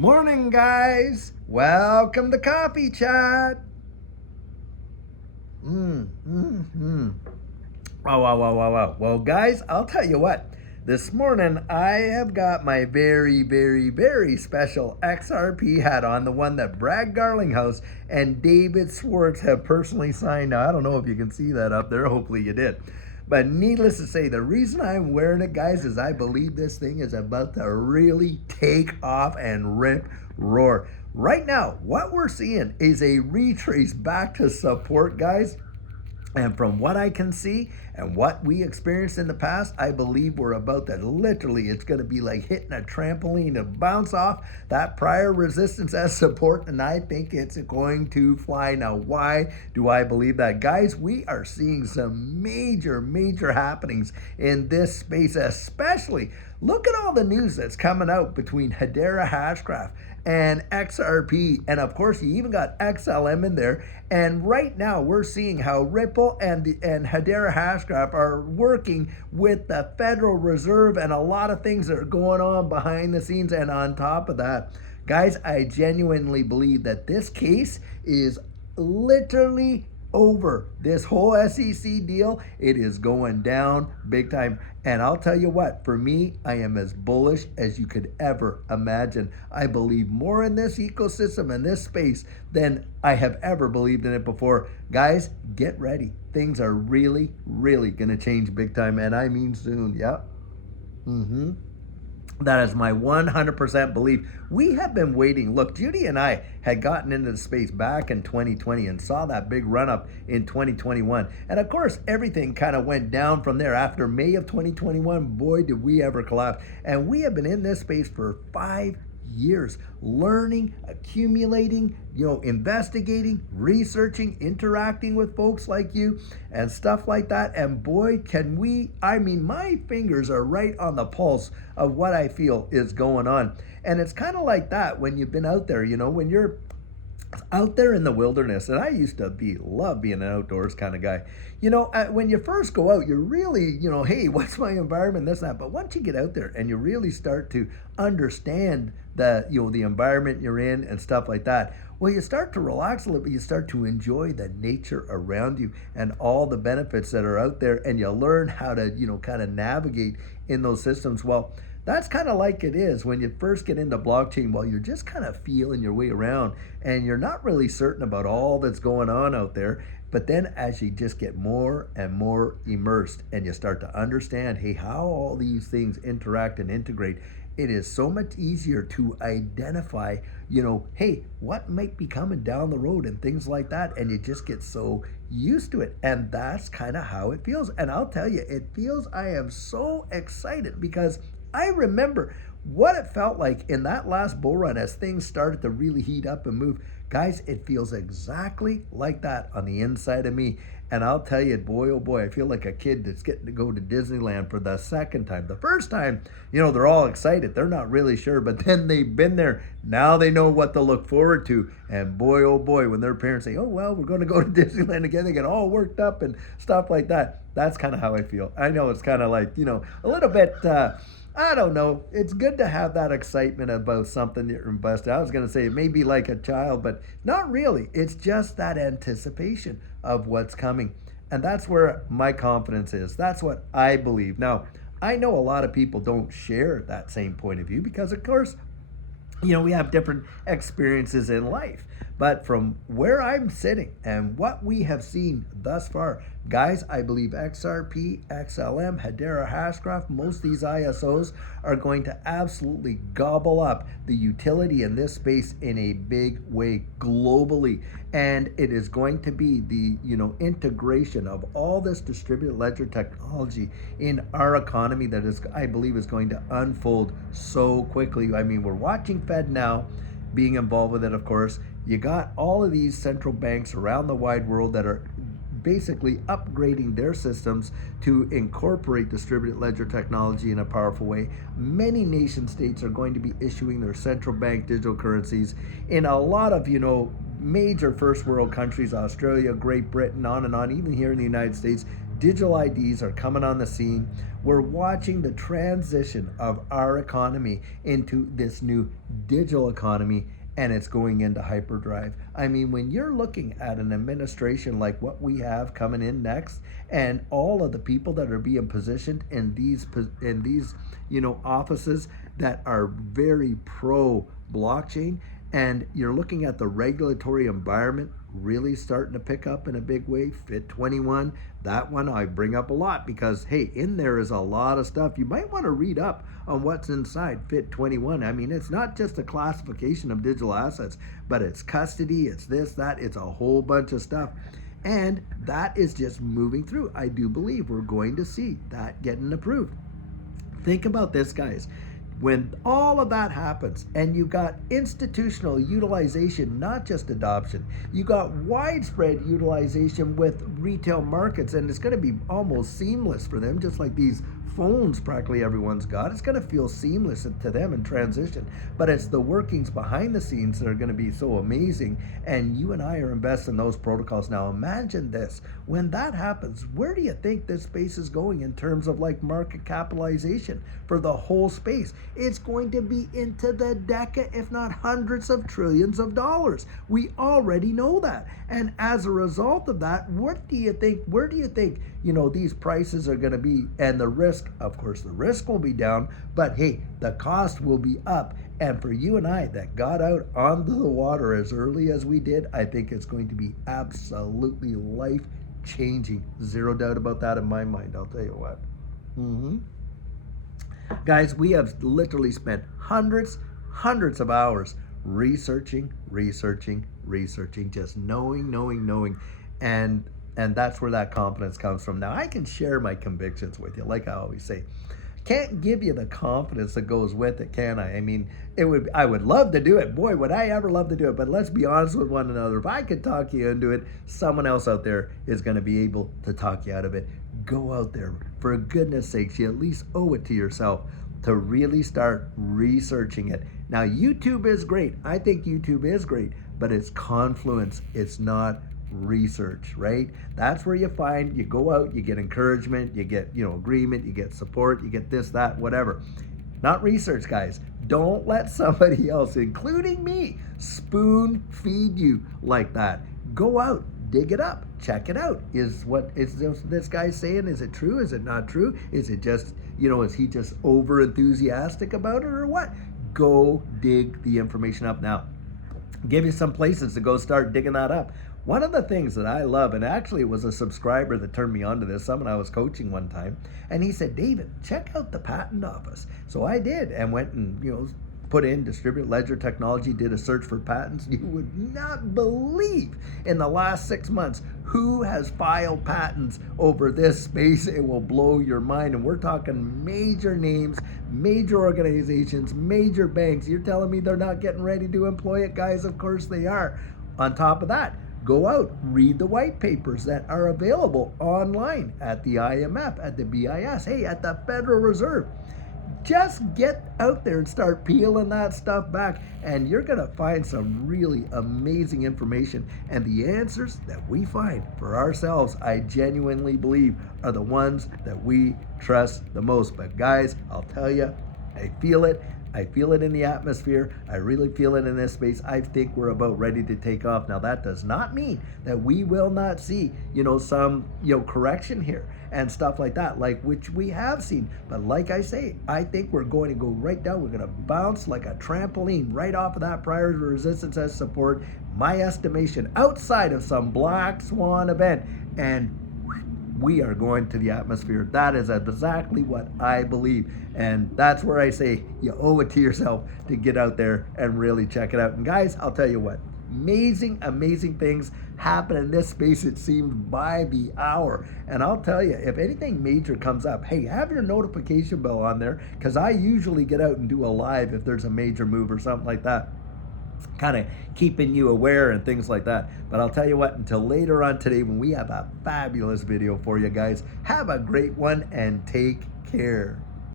Morning, guys. Welcome to Coffee Chat. Wow. Well, guys, I'll tell you what. This morning, I have got my very special XRP hat on, the one that Brad Garlinghouse and David Schwartz have personally signed. Now, I don't know if you can see that up there. Hopefully you did. But needless to say, the reason I'm wearing it, guys, is I believe this thing is about to really take off and roar. Right now, what we're seeing is a retrace back to support, guys. And from what I can see and what we experienced in the past, I believe we're about to literally, it's going to be like hitting a trampoline to bounce off that prior resistance as support. And I think it's going to fly. Now, why do I believe that? Guys, we are seeing some major happenings in this space, especially. Look at all the news that's coming out between Hedera Hashgraph and XRP. And of course, you even got XLM in there. And right now, we're seeing how Ripple and Hedera Hashgraph are working with the Federal Reserve and a lot of things that are going on behind the scenes. And on top of that, guys, I genuinely believe that this case is literally over. This whole SEC deal, it is going down big time. And I'll tell you what, for me, I am as bullish as you could ever imagine. I believe more in this ecosystem and this space than I have ever believed in it before. Guys, get ready. Things are really going to change big time, and I mean soon. Yep. That is my 100% belief. We have been waiting. Look, Judy and I had gotten into the space back in 2020 and saw that big run up in 2021. And of course, everything kind of went down from there. After May of 2021, boy, did we ever collapse. And we have been in this space for 5 years, learning, accumulating, investigating, researching, interacting with folks like you and stuff like that. And boy, my fingers are right on the pulse of what I feel is going on. And it's kind of like that when you've been out there, when you're out there in the wilderness. And I used to love being an outdoors kind of guy. When you first go out, you're really, hey, what's my environment, this, that. But once you get out there and you really start to understand the environment you're in and stuff like that, well, you start to relax a little bit. You start to enjoy the nature around you and all the benefits that are out there. And you learn how to, kind of navigate in those systems. Well, that's kind of like it is when you first get into blockchain. Well, you're just kind of feeling your way around and you're not really certain about all that's going on out there. But then as you just get more and more immersed and you start to understand, hey, how all these things interact and integrate, it is so much easier to identify, hey, what might be coming down the road and things like that. And you just get so used to it. And that's kind of how it feels. And I'll tell you, I am so excited because I remember what it felt like in that last bull run as things started to really heat up and move. Guys, it feels exactly like that on the inside of me. And I'll tell you, boy, oh boy, I feel like a kid that's getting to go to Disneyland for the second time. The first time, they're all excited. They're not really sure, but then they've been there. Now they know what to look forward to. And boy, oh boy, when their parents say, oh, well, we're going to go to Disneyland again, they get all worked up and stuff like that. That's kind of how I feel. I know it's kind of like, a little bit... I don't know. It's good to have that excitement about something that you're invested. I was going to say it may be like a child, but not really. It's just that anticipation of what's coming. And that's where my confidence is. That's what I believe. Now, I know a lot of people don't share that same point of view because, of course, we have different experiences in life. But from where I'm sitting and what we have seen thus far, guys, I believe XRP, XLM, Hedera Hashgraph, most of these ISOs are going to absolutely gobble up the utility in this space in a big way globally. And it is going to be the, integration of all this distributed ledger technology in our economy that is, I believe, is going to unfold so quickly. I mean, we're watching Fed now being involved with it, of course. You got all of these central banks around the wide world that are basically upgrading their systems to incorporate distributed ledger technology in a powerful way. Many nation states are going to be issuing their central bank digital currencies in a lot of, major first world countries, Australia, Great Britain, on and on, even here in the United States. Digital IDs are coming on the scene. We're watching the transition of our economy into this new digital economy, and it's going into hyperdrive. I mean, when you're looking at an administration like what we have coming in next, and all of the people that are being positioned in these offices that are very pro blockchain, and you're looking at the regulatory environment really starting to pick up in a big way. Fit 21, that one I bring up a lot because, hey, in there is a lot of stuff. You might want to read up on what's inside Fit 21. I mean, it's not just a classification of digital assets, but it's custody, it's this, that, it's a whole bunch of stuff. And that is just moving through. I do believe we're going to see that getting approved. Think about this, guys. When all of that happens and you got institutional utilization, not just adoption, you got widespread utilization with retail markets, and it's going to be almost seamless for them, just like these phones practically everyone's got. It's going to feel seamless to them in transition, but it's the workings behind the scenes that are going to be so amazing, and you and I are investing in those protocols now. Imagine this, when that happens, where do you think this space is going in terms of like market capitalization for the whole space? It's going to be into the decade, if not hundreds of trillions of dollars. We already know that, and as a result of that, what do you think, where do you think these prices are going to be? And the risk, of course, the risk will be down, but hey, the cost will be up. And for you and I that got out onto the water as early as we did, I think it's going to be absolutely life-changing. Zero doubt about that in my mind, I'll tell you what. Guys, we have literally spent hundreds of hours researching, just knowing. And that's where that confidence comes from. Now, I can share my convictions with you, like I always say. Can't give you the confidence that goes with it, can I? I mean, I would love to do it. Boy, would I ever love to do it. But let's be honest with one another. If I could talk you into it, someone else out there is going to be able to talk you out of it. Go out there. For goodness sakes, you at least owe it to yourself to really start researching it. Now, YouTube is great. I think YouTube is great, but it's confluence. It's not research, right? That's where you go out, you get encouragement, you get, agreement, you get support, you get this, that, whatever. Not research, guys. Don't let somebody else, including me, spoon feed you like that. Go out, dig it up, check it out. Is this guy saying? Is it true? Is it not true? Is it just, is he just over enthusiastic about it or what? Go dig the information up now. Give you some places to go start digging that up. One of the things that I love, and actually it was a subscriber that turned me on to this, someone I was coaching one time, and he said, David, check out the patent office. So I did, and went and, put in distributed ledger technology, did a search for patents. You would not believe in the last 6 months who has filed patents over this space. It will blow your mind. And we're talking major names, major organizations, major banks. You're telling me they're not getting ready to employ it, guys? Of course they are. On top of that, go out, read the white papers that are available online at the IMF, at the BIS, hey, at the Federal Reserve. Just get out there and start peeling that stuff back, and you're going to find some really amazing information. And the answers that we find for ourselves, I genuinely believe, are the ones that we trust the most. But guys, I'll tell you, I feel it. I feel it in the atmosphere. I really feel it in this space. I think we're about ready to take off. Now, that does not mean that we will not see, some, correction here and stuff like that, like which we have seen. But like I say, I think we're going to go right down. We're going to bounce like a trampoline right off of that prior to resistance as support. My estimation, outside of some black swan event, and we are going to the atmosphere. That is exactly what I believe. And that's where I say you owe it to yourself to get out there and really check it out. And guys, I'll tell you what, amazing things happen in this space, it seems, by the hour. And I'll tell you, if anything major comes up, hey, have your notification bell on there, because I usually get out and do a live if there's a major move or something like that, kind of keeping you aware and things like that. But I'll tell you what, until later on today when we have a fabulous video for you guys, have a great one and take care.